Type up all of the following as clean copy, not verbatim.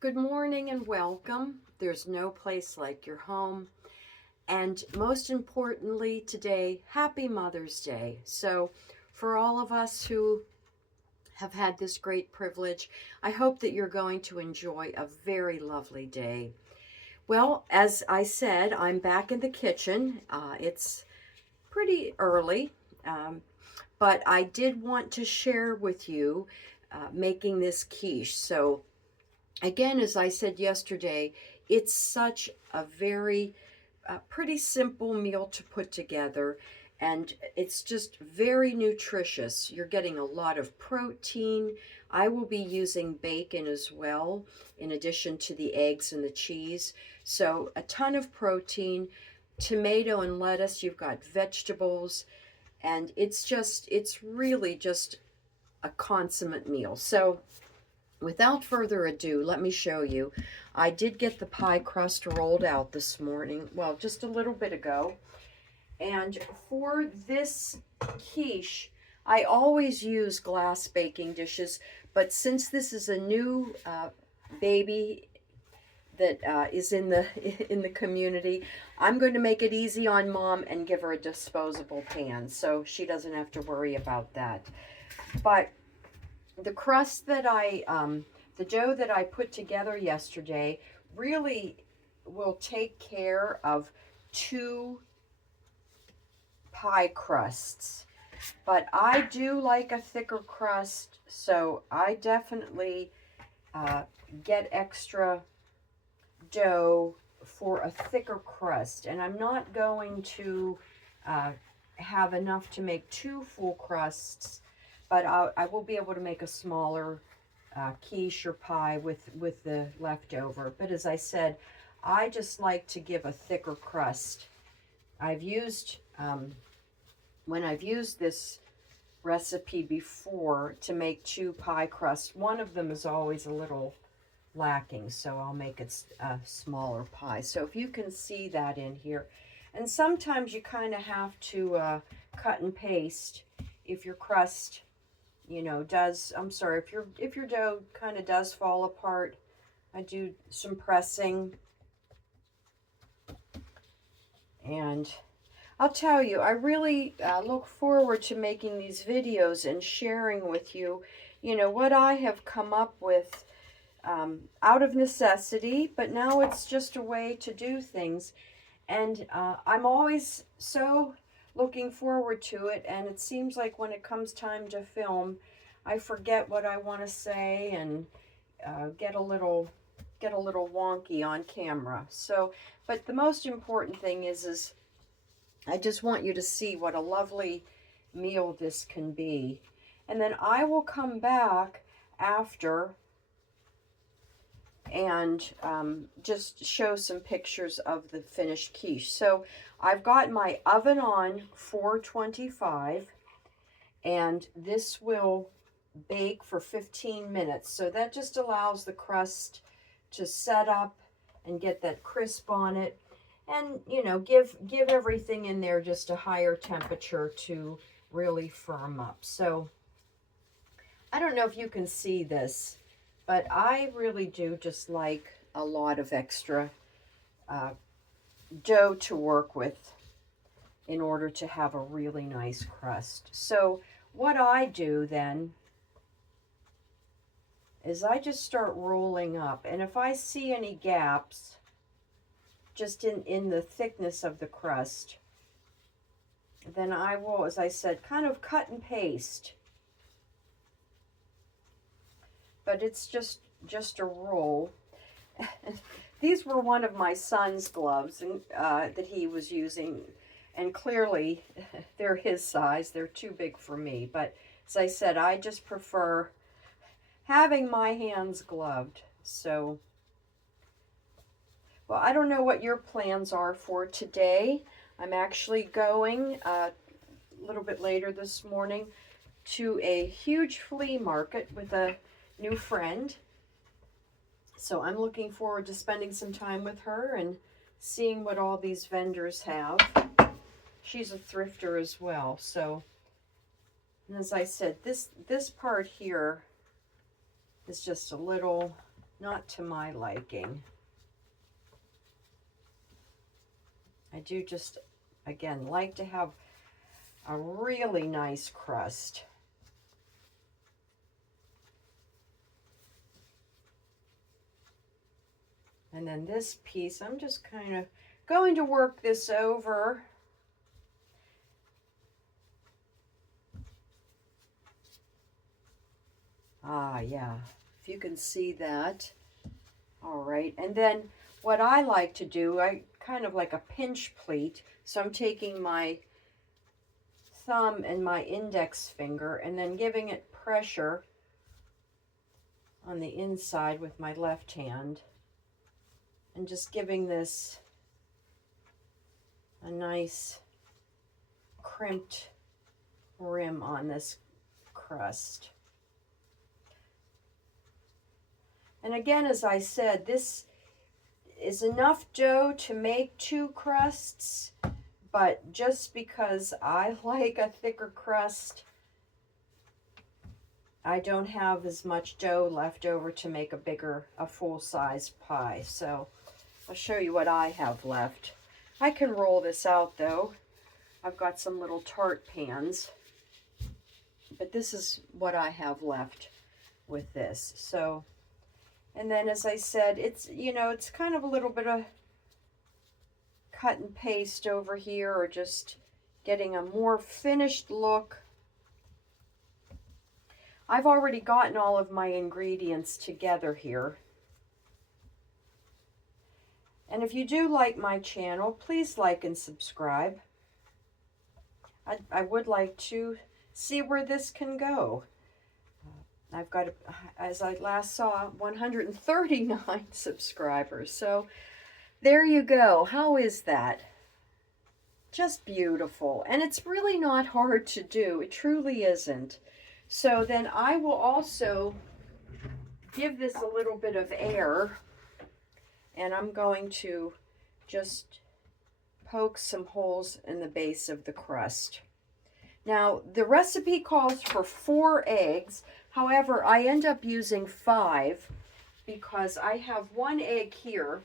Good morning and welcome. There's no place like your home. And most importantly, today, happy Mother's Day. So, for all of us who have had this great privilege, I hope that you're going to enjoy a very lovely day. Well, as I said, I'm back in the kitchen. It's pretty early, um, but I did want to share with you making this quiche. So, again, as I said yesterday, it's such a very pretty simple meal to put together, and it's just very nutritious. You're getting a lot of protein. I will be using bacon as well, in addition to the eggs and the cheese. So, a ton of protein, tomato and lettuce. You've got vegetables, and it's really just a consummate meal. So, without further ado, let me show you. I did get the pie crust rolled out this morning, well, just a little bit ago. And for this quiche, I always use glass baking dishes, but since this is a new baby that is in the in the community, I'm going to make it easy on mom and give her a disposable pan, so she doesn't have to worry about that. But the crust that the dough that I put together yesterday really will take care of two pie crusts. But I do like a thicker crust, so I definitely uh, get extra dough for a thicker crust. And I'm not going to uh, have enough to make two full crusts, but I will be able to make a smaller quiche or pie with the leftover. But as I said, I just like to give a thicker crust. I've used, when I've used this recipe before to make two pie crusts, one of them is always a little lacking, so I'll make it a smaller pie. So if you can see that in here, and sometimes you kind of have to cut and paste if your crust, I'm sorry, if your dough kind of does fall apart. I do some pressing, and I'll tell you, I really look forward to making these videos and sharing with you, what I have come up with out of necessity, but now it's just a way to do things. And I'm always so looking forward to it, and it seems like when it comes time to film, I forget what I want to say and get a little wonky on camera. So, but the most important thing is I just want you to see what a lovely meal this can be. And then I will come back after and just show some pictures of the finished quiche. So I've got my oven on 425, and this will bake for 15 minutes. So that just allows the crust to set up and get that crisp on it, and give everything in there just a higher temperature to really firm up. So I don't know if you can see this, but I really do just like a lot of extra uh, dough to work with in order to have a really nice crust. So what I do then is I just start rolling up, and if I see any gaps just in the thickness of the crust, then I will, as I said, kind of cut and paste. But it's just a roll. These were one of my son's gloves and that he was using, and clearly they're his size. They're too big for me, but as I said, I just prefer having my hands gloved. So, well, I don't know what your plans are for today. I'm actually going a little bit later this morning to a huge flea market with a new friend. So I'm looking forward to spending some time with her and seeing what all these vendors have. She's a thrifter as well. So, and as I said, this part here is just a little not to my liking. I do just, again, like to have a really nice crust. And then this piece, I'm just kind of going to work this over. Ah, yeah, if you can see that. All right, and then what I like to do, I kind of like a pinch pleat. So I'm taking my thumb and my index finger and then giving it pressure on the inside with my left hand. And just giving this a nice crimped rim on this crust. And again, as I said, this is enough dough to make 2 crusts, but just because I like a thicker crust, I don't have as much dough left over to make a full-size pie. So I'll show you what I have left. I can roll this out though. I've got some little tart pans, but this is what I have left with this. So, and then as I said, it's, you know, it's kind of a little bit of cut and paste over here, or just getting a more finished look. I've already gotten all of my ingredients together here. And if you do like my channel, please like and subscribe. I would like to see where this can go. I've got, as I last saw, 139 subscribers. So there you go. How is that? Just beautiful. And it's really not hard to do. It truly isn't. So then I will also give this a little bit of air. And I'm going to just poke some holes in the base of the crust. Now, the recipe calls for 4 eggs. However, I end up using 5 because I have 1 egg here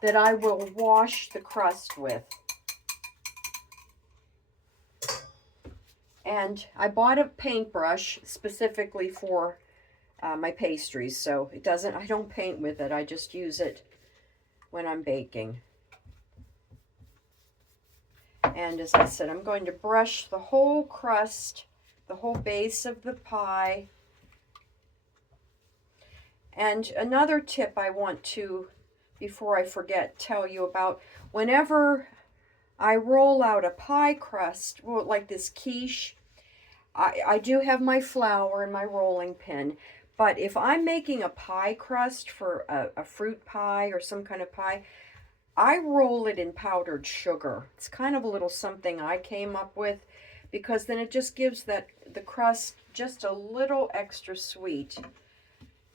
that I will wash the crust with. And I bought a paintbrush specifically for my pastries, so I don't paint with it. I just use it when I'm baking. And as I said, I'm going to brush the whole crust, the whole base of the pie. And another tip I want to, before I forget, tell you about, whenever I roll out a pie crust, well, like this quiche, I do have my flour and my rolling pin. But if I'm making a pie crust for a fruit pie or some kind of pie, I roll it in powdered sugar. It's kind of a little something I came up with, because then it just gives the crust just a little extra sweet.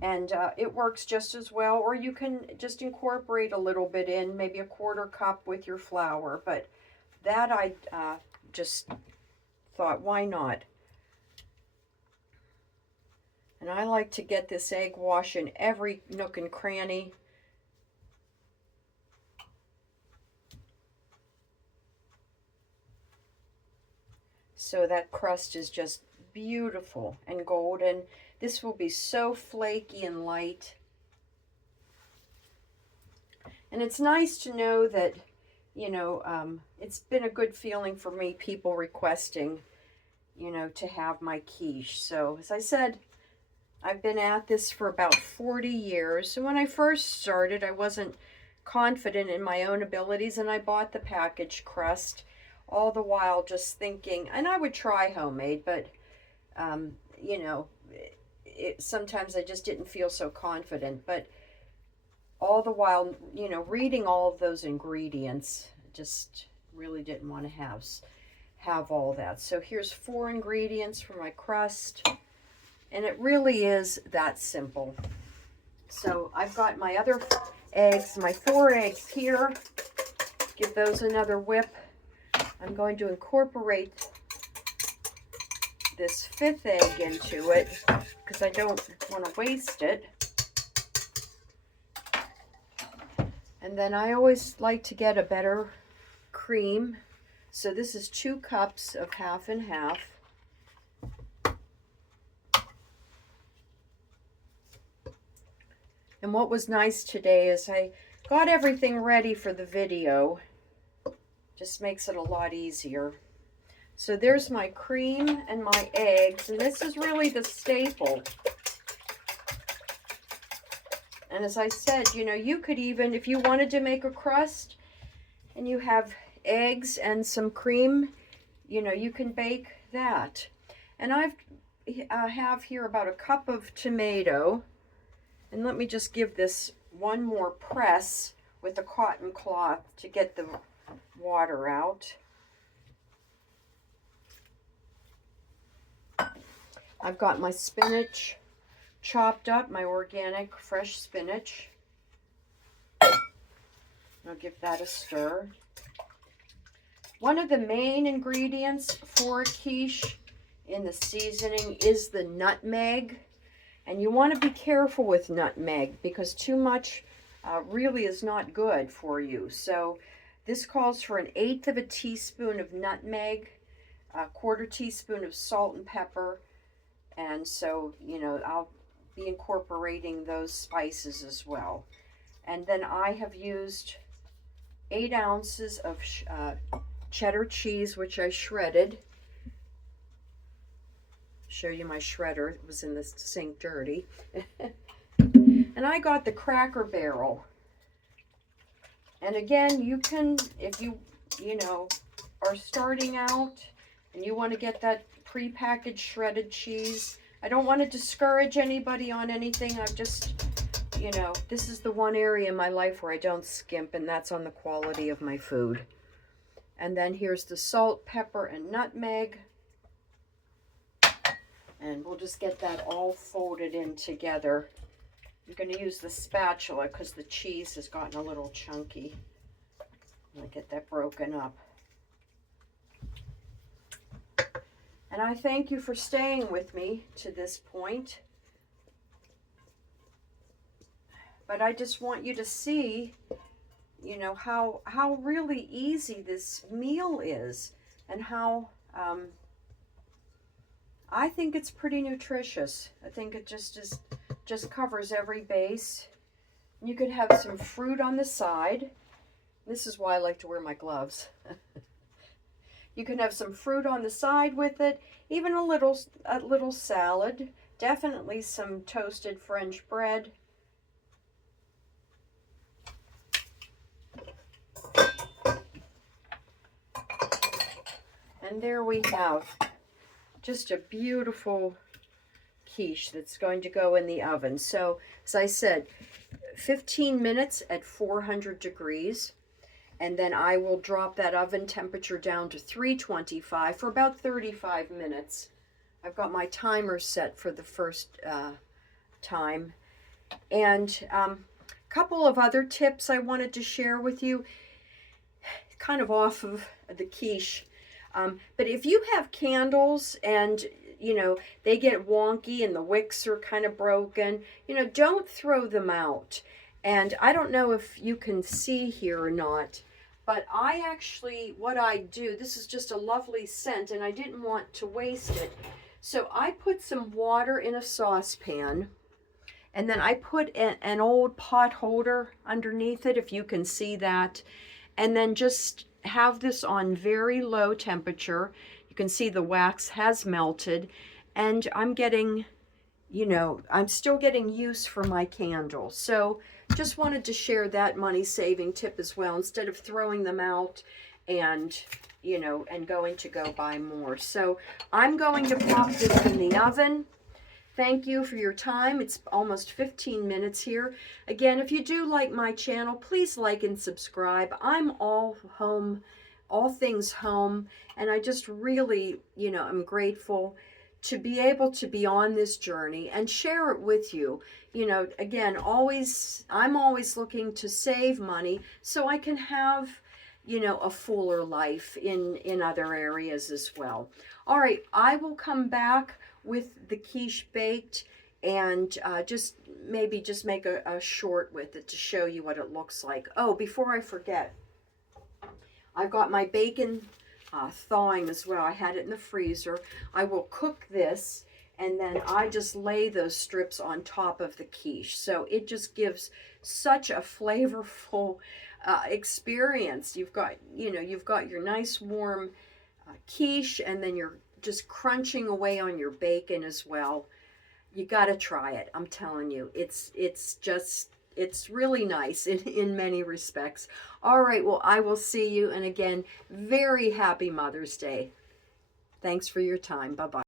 And it works just as well. Or you can just incorporate a little bit in, maybe a 1/4 cup with your flour. But that I just thought, why not? And I like to get this egg wash in every nook and cranny. So that crust is just beautiful and golden. This will be so flaky and light. And it's nice to know that, you know, it's been a good feeling for me, people requesting, you know, to have my quiche. So as I said, I've been at this for about 40 years. So when I first started, I wasn't confident in my own abilities, and I bought the packaged crust, all the while just thinking, and I would try homemade, but, you know, sometimes I just didn't feel so confident. But all the while, you know, reading all of those ingredients, just really didn't want to have all that. So here's 4 ingredients for my crust. And it really is that simple. So I've got my other eggs, my 4 eggs here. Give those another whip. I'm going to incorporate this 5th egg into it because I don't want to waste it. And then I always like to get a better cream. So this is 2 cups of half and half. And what was nice today is I got everything ready for the video. Just makes it a lot easier. So there's my cream and my eggs, and this is really the staple. And as I said, you know, you could even, if you wanted to make a crust and you have eggs and some cream, you know, you can bake that. And I have here about a cup of tomato. And let me just give this one more press with a cotton cloth to get the water out. I've got my spinach chopped up, my organic fresh spinach. I'll give that a stir. One of the main ingredients for a quiche in the seasoning is the nutmeg. And you want to be careful with nutmeg because too much really is not good for you. So this calls for 1/8 of a teaspoon of nutmeg, a 1/4 teaspoon of salt and pepper. And so, you know, I'll be incorporating those spices as well. And then I have used 8 ounces of cheddar cheese, which I shredded. Show you my shredder. It was in the sink dirty. And I got the Cracker Barrel. And again, you can, if you know, are starting out and you want to get that prepackaged shredded cheese. I don't want to discourage anybody on anything. I've just, you know, this is the one area in my life where I don't skimp, and that's on the quality of my food. And then here's the salt, pepper, and nutmeg. And we'll just get that all folded in together. I'm going to use the spatula because the cheese has gotten a little chunky. I'm going to get that broken up. And I thank you for staying with me to this point. But I just want you to see, you know, how really easy this meal is, and how I think it's pretty nutritious. I think it just covers every base. You could have some fruit on the side. This is why I like to wear my gloves. You can have some fruit on the side with it, even a little salad, definitely some toasted French bread. And there we have just a beautiful quiche that's going to go in the oven. So, as I said, 15 minutes at 400 degrees. And then I will drop that oven temperature down to 325 for about 35 minutes. I've got my timer set for the first time. And a couple of other tips I wanted to share with you, kind of off of the quiche. But if you have candles and, you know, they get wonky and the wicks are kind of broken, you know, don't throw them out. And I don't know if you can see here or not, but I actually, what I do, this is just a lovely scent and I didn't want to waste it. So I put some water in a saucepan, and then I put an old pot holder underneath it, if you can see that, and then just have this on very low temperature. You can see the wax has melted, and I'm getting, you know, I'm still getting use for my candle. So just wanted to share that money-saving tip as well, instead of throwing them out and, you know, and going to go buy more. So I'm going to pop this in the oven. Thank you for your time. It's almost 15 minutes here. Again, if you do like my channel, please like and subscribe. I'm all home, all things home, and I just really, you know, I'm grateful to be able to be on this journey and share it with you. You know, again, I'm always looking to save money so I can have, you know, a fuller life in other areas as well. All right, I will come back with the quiche baked, and just maybe just make a short with it to show you what it looks like. Oh, before I forget, I've got my bacon thawing as well. I had it in the freezer. I will cook this, and then I just lay those strips on top of the quiche. So it just gives such a flavorful experience. You've got, you know, you've got your nice warm quiche, and then you're just crunching away on your bacon as well. You got to try it. I'm telling you, it's just, it's really nice in many respects. All right, well, I will see you. And again, very happy Mother's Day. Thanks for your time. Bye-bye.